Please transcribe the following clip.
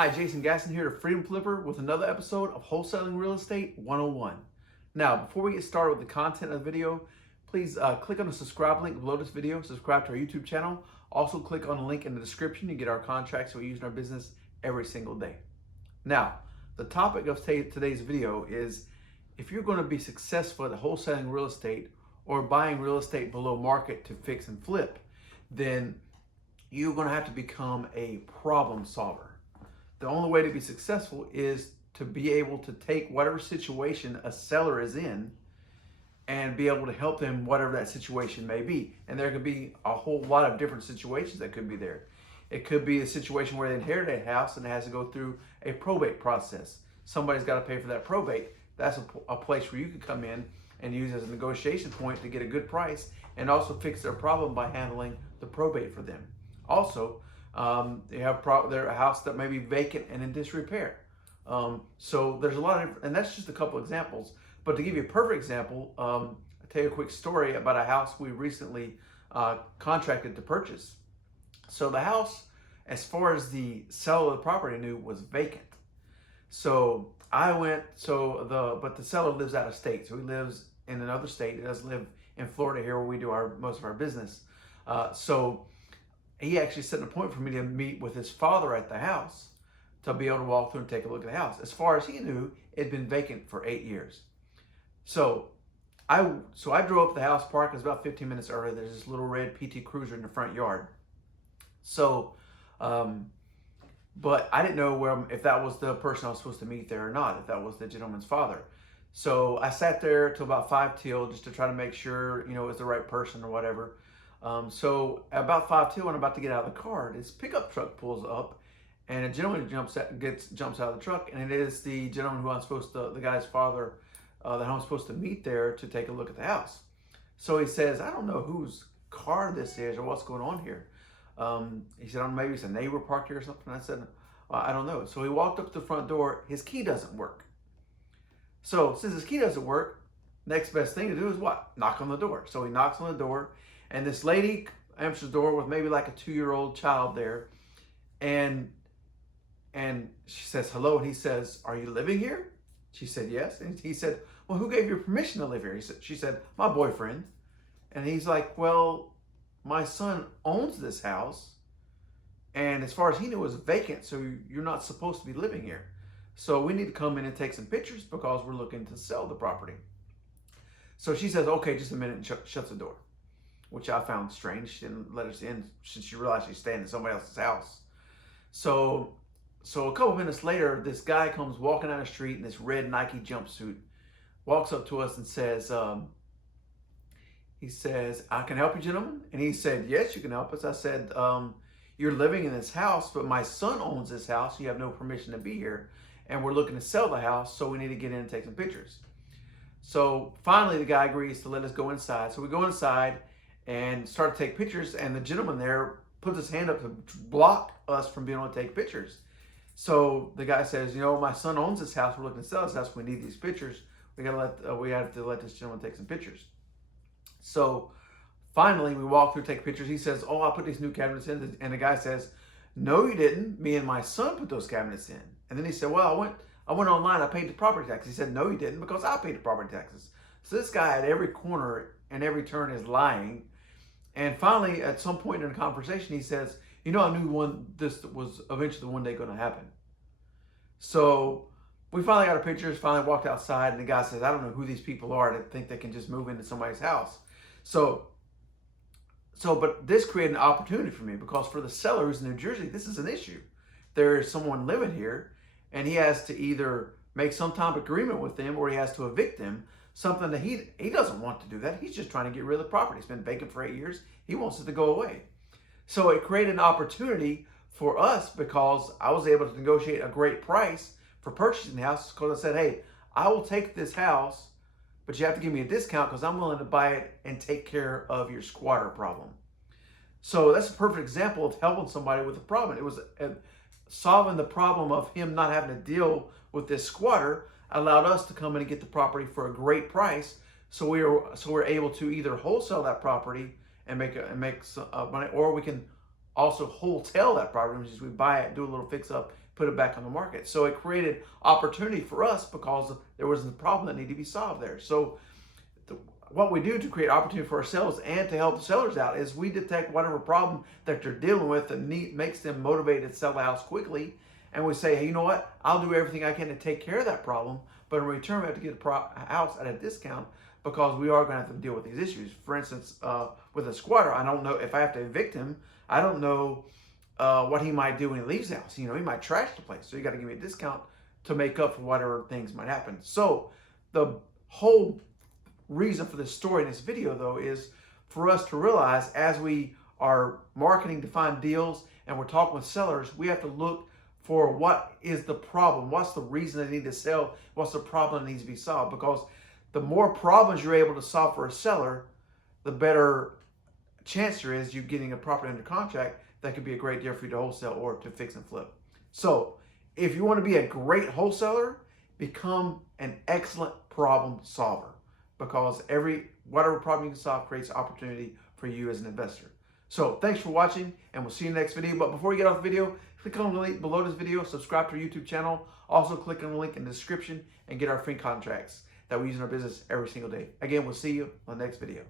Hi, Jason Gaston here, Freedom Flipper, with another episode of Wholesaling Real Estate 101. Now, before we get started with the content of the video, please click on the subscribe link below this video, subscribe to our YouTube channel. Also, click on the link in the description to get our contracts that we use in our business every single day. Now, the topic of today's video is if you're going to be successful at wholesaling real estate or buying real estate below market to fix and flip, then you're going to have to become a problem solver. The only way to be successful is to be able to take whatever situation a seller is in and be able to help them whatever that situation may be. And there could be a whole lot of different situations that could be there. It could be a situation where they inherited a house and it has to go through a probate process. Somebody's got to pay for that probate. That's a place where you could come in and use as a negotiation point to get a good price and also fix their problem by handling the probate for them. Also, they have a house that may be vacant and in disrepair. So there's a lot of, and that's just a couple examples. But to give you a perfect example, I'll tell you a quick story about a house we recently contracted to purchase. So the house, as far as the seller of the property knew, was vacant. So but the seller lives out of state. So he lives in another state. He doesn't live in Florida here where we do most of our business. So he actually set an appointment for me to meet with his father at the house to be able to walk through and take a look at the house. As far as he knew, it had been vacant for 8 years. So I drove up to the house park. It was about 15 minutes early. There's this little red PT Cruiser in the front yard. So, but I didn't know if that was the person I was supposed to meet there or not, if that was the gentleman's father. So I sat there till about 5 till just to try to make sure, it was the right person or whatever. So about 5 till, when I'm about to get out of the car, this pickup truck pulls up, and a gentleman jumps out of the truck, and it is the gentleman the guy's father, that I'm supposed to meet there to take a look at the house. So he says, I don't know whose car this is or what's going on here. He said, maybe it's a neighbor parked here or something. I said, well, I don't know. So he walked up to the front door. His key doesn't work. So since his key doesn't work, next best thing to do is what? Knock on the door. So he knocks on the door, and this lady answers the door with maybe like a 2-year-old child there. And she says, hello. And he says, are you living here? She said, yes. And he said, well, who gave you permission to live here? She said, my boyfriend. And he's like, well, my son owns this house. And as far as he knew, it was vacant. So you're not supposed to be living here. So we need to come in and take some pictures because we're looking to sell the property. So she says, okay, just a minute, and shuts the door, which I found strange. She didn't let us in since she realized she's staying in somebody else's house. So a couple minutes later, this guy comes walking down the street in this red Nike jumpsuit, walks up to us and says, I can help you, gentlemen? And he said, yes, you can help us. I said, you're living in this house, but my son owns this house. You have no permission to be here. And we're looking to sell the house, so we need to get in and take some pictures. So finally, the guy agrees to let us go inside. So we go inside and start to take pictures, and the gentleman there puts his hand up to block us from being able to take pictures. So the guy says, my son owns this house. We're looking to sell this house. We need these pictures. We have to let this gentleman take some pictures. So finally, we walk through, take pictures. He says, oh, I put these new cabinets in. And the guy says, no, you didn't. Me and my son put those cabinets in. And then he said, well, I went online. I paid the property tax. He said, no, you didn't, because I paid the property taxes. So this guy at every corner and every turn is lying. And finally, at some point in the conversation, he says, I knew this was eventually one day going to happen. So we finally got our pictures, finally walked outside, and the guy says, I don't know who these people are that think they can just move into somebody's house. But this created an opportunity for me, because for the seller who's in New Jersey, this is an issue. There is someone living here, and he has to either make some type of agreement with them or he has to evict them, something that he doesn't want to do that. He's just trying to get rid of the property. It's been vacant for 8 years. He wants it to go away. So it created an opportunity for us because I was able to negotiate a great price for purchasing the house, because I said, hey, I will take this house, but you have to give me a discount because I'm willing to buy it and take care of your squatter problem. So that's a perfect example of helping somebody with a problem. It was solving the problem of him not having to deal with this squatter allowed us to come in and get the property for a great price. So we're able to either wholesale that property and make some money, or we can also wholesale that property, which is we buy it, do a little fix up, put it back on the market. So it created opportunity for us because there was a problem that needed to be solved there. So what we do to create opportunity for ourselves and to help the sellers out is we detect whatever problem that they're dealing with that makes them motivated to sell the house quickly. And we say, hey, you know what? I'll do everything I can to take care of that problem. But in return, we have to get the house at a discount because we are going to have to deal with these issues. For instance, with a squatter, I don't know if I have to evict him. I don't know what he might do when he leaves the house. You know, he might trash the place. So you got to give me a discount to make up for whatever things might happen. So the whole reason for this story in this video, though, is for us to realize as we are marketing to find deals and we're talking with sellers, we have to look for what is the problem, what's the reason they need to sell, what's the problem that needs to be solved. Because the more problems you're able to solve for a seller, the better chance there is you getting a property under contract that could be a great deal for you to wholesale or to fix and flip. So if you want to be a great wholesaler, become an excellent problem solver, because whatever problem you can solve creates opportunity for you as an investor. So thanks for watching, and we'll see you in the next video. But before you get off the video, click on the link below this video, subscribe to our YouTube channel. Also click on the link in the description and get our free contracts that we use in our business every single day. Again, we'll see you on the next video.